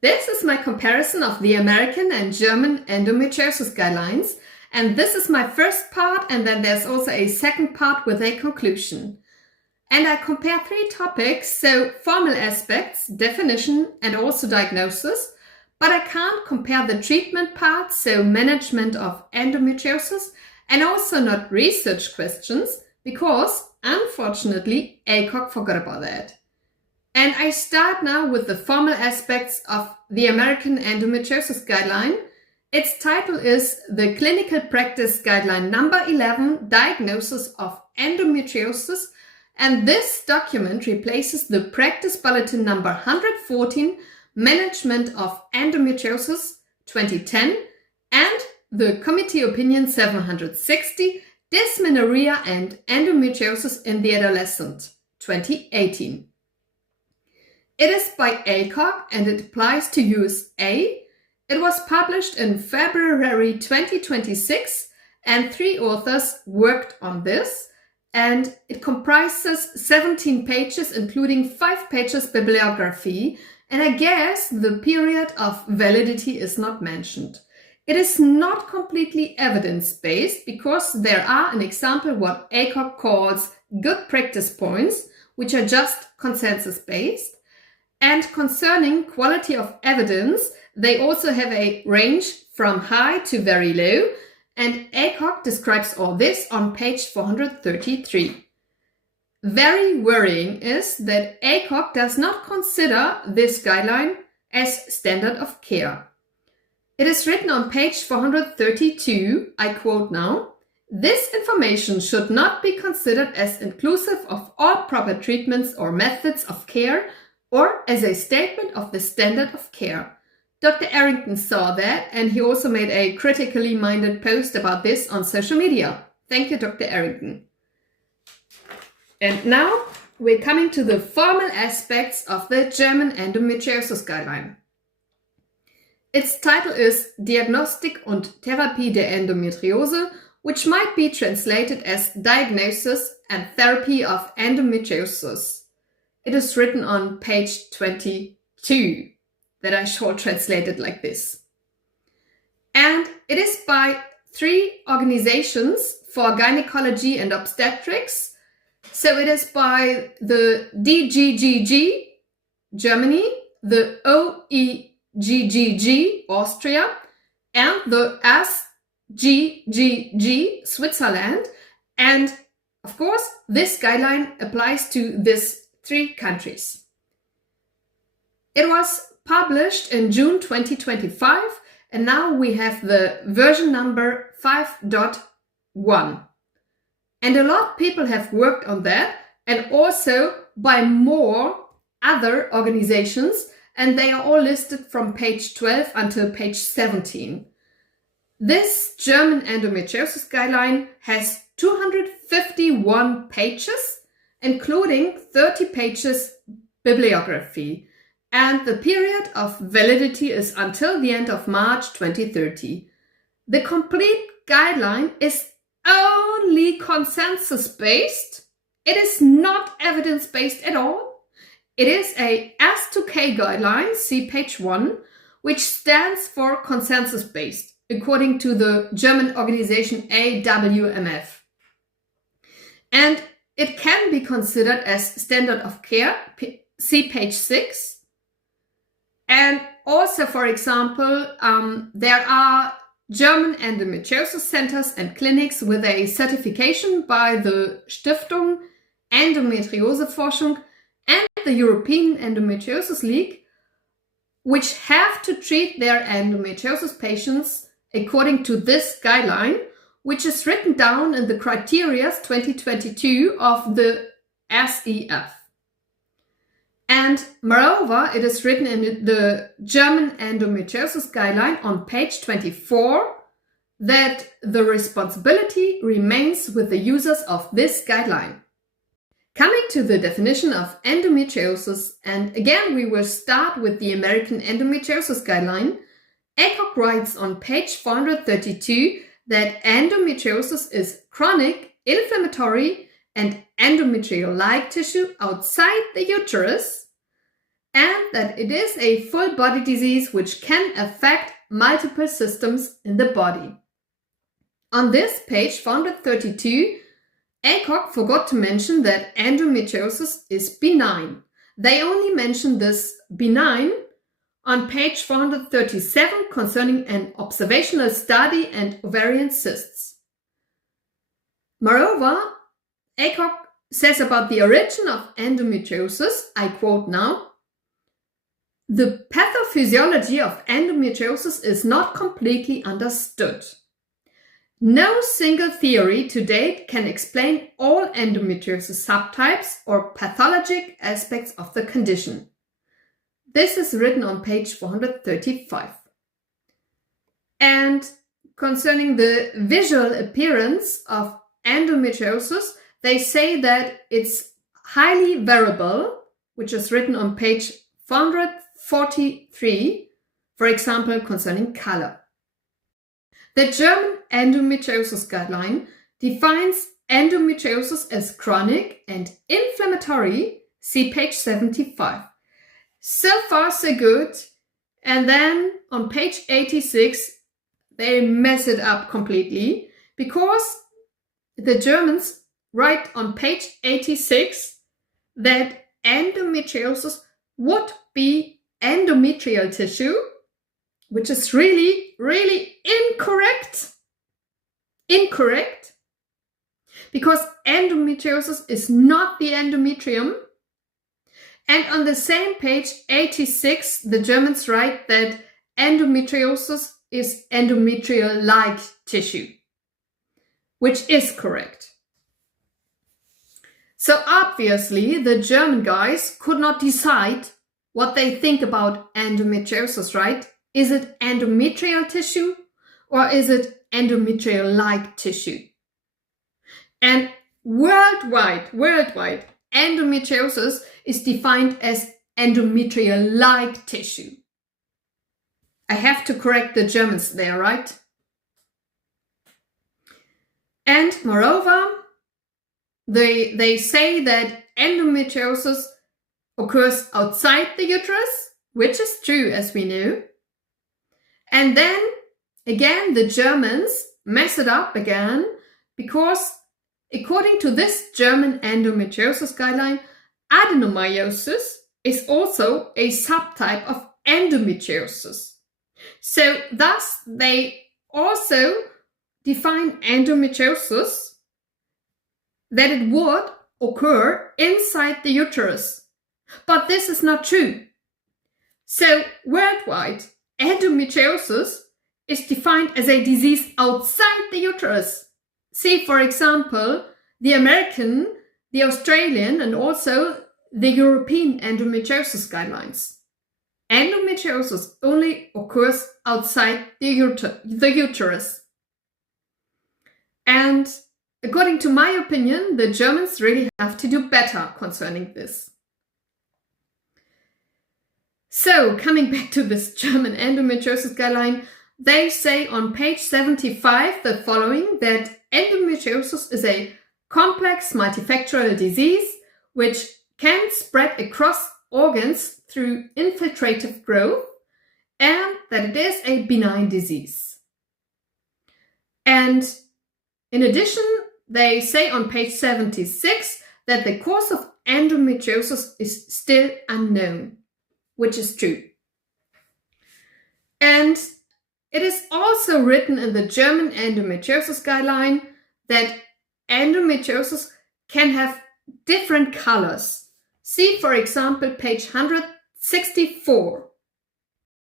This is my comparison of the American and German endometriosis guidelines, and this is my first part, and then there's also a second part with a conclusion. And I compare 3 topics, so formal aspects, definition, and also diagnosis, but I can't compare the treatment part, so management of endometriosis, and also not research questions, because unfortunately ACOG forgot about that. And I start now with the formal aspects of the American Endometriosis Guideline. Its title is the Clinical Practice Guideline No.11 Diagnosis of Endometriosis, and this document replaces the Practice Bulletin No. 114 Management of Endometriosis 2010 and the Committee Opinion 760 Dysmenorrhea and Endometriosis in the Adolescent 2018. It is by ACOG and it applies to USA. It was published in February 2026 and 3 authors worked on this, and it comprises 17 pages including 5 pages bibliography, and I guess the period of validity is not mentioned. It is not completely evidence-based because there are an example what ACOG calls good practice points, which are just consensus-based. And concerning quality of evidence, they also have a range from high to very low, and ACOG describes all this on page 433. Very worrying is that ACOG does not consider this guideline as standard of care. It is written on page 432, I quote now, "This information should not be considered as inclusive of all proper treatments or methods of care or as a statement of the standard of care." Dr. Arrington saw that, and he also made a critically minded post about this on social media. Thank you, Dr. Arrington. And now we're coming to the formal aspects of the German Endometriosis Guideline. Its title is Diagnostik und Therapie der Endometriose, which might be translated as Diagnosis and Therapy of Endometriosis. It is written on page 22, that I shall translate it like this. And it is by 3 organizations for gynecology and obstetrics. So it is by the DGGG, Germany, the OEGGG, Austria, and the SGGG, Switzerland. And of course, this guideline applies to these 3 countries. It was published in June 2025, and now we have the version number 5.1. And a lot of people have worked on that, and also by more other organizations, and they are all listed from page 12 until page 17. This German endometriosis guideline has 251 pages, including 30 pages bibliography, and the period of validity is until the end of March 2030. The complete guideline is only consensus-based. It is not evidence-based at all. It is a S2K guideline, see page 1, which stands for consensus-based, according to the German organization AWMF. And it can be considered as standard of care, see page 6. And also, for example, there are German endometriosis centers and clinics with a certification by the Stiftung Endometrioseforschung and the European Endometriosis League, which have to treat their endometriosis patients according to this guideline, which is written down in the criteria 2022 of the SEF. And moreover, it is written in the German endometriosis guideline on page 24 that the responsibility remains with the users of this guideline. Coming to the definition of endometriosis, and again we will start with the American Endometriosis Guideline, ACOG writes on page 432 that endometriosis is chronic, inflammatory, and endometrial-like tissue outside the uterus, and that it is a full body disease which can affect multiple systems in the body. On this page 432, ACOG forgot to mention that endometriosis is benign. They only mention this benign on page 437 concerning an observational study and ovarian cysts. Moreover, ACOG says about the origin of endometriosis, I quote now, "The pathophysiology of endometriosis is not completely understood. No single theory to date can explain all endometriosis subtypes or pathologic aspects of the condition." This is written on page 435. And concerning the visual appearance of endometriosis, they say that it's highly variable, which is written on page 443, for example, concerning color. The German Endometriosis Guideline defines endometriosis as chronic and inflammatory, see page 75. So far, so good. And then on page 86, they mess it up completely because the Germans write on page 86 that endometriosis would be endometrial tissue, which is really, really incorrect. Incorrect. Because endometriosis is not the endometrium. And on the same page 86, the Germans write that endometriosis is endometrial-like tissue, which is correct. So obviously, the German guys could not decide what they think about endometriosis, right? Is it endometrial tissue or is it endometrial-like tissue? And worldwide, endometriosis is defined as endometrial-like tissue. I have to correct the Germans there, right? And moreover, they say that endometriosis occurs outside the uterus, which is true as we know. And then again, the Germans mess it up again because according to this German endometriosis guideline, adenomyosis is also a subtype of endometriosis. So thus they also define endometriosis that it would occur inside the uterus. But this is not true. So worldwide, endometriosis is defined as a disease outside the uterus. See, for example, the American, the Australian, and also the European endometriosis guidelines. Endometriosis only occurs outside the uterus. And according to my opinion, the Germans really have to do better concerning this. So, coming back to this German endometriosis guideline, they say on page 75 the following, that endometriosis is a complex multifactorial disease which can spread across organs through infiltrative growth, and that it is a benign disease. And in addition, they say on page 76 that the cause of endometriosis is still unknown, which is true. And it is also written in the German endometriosis guideline that endometriosis can have different colors. See, for example, page 164.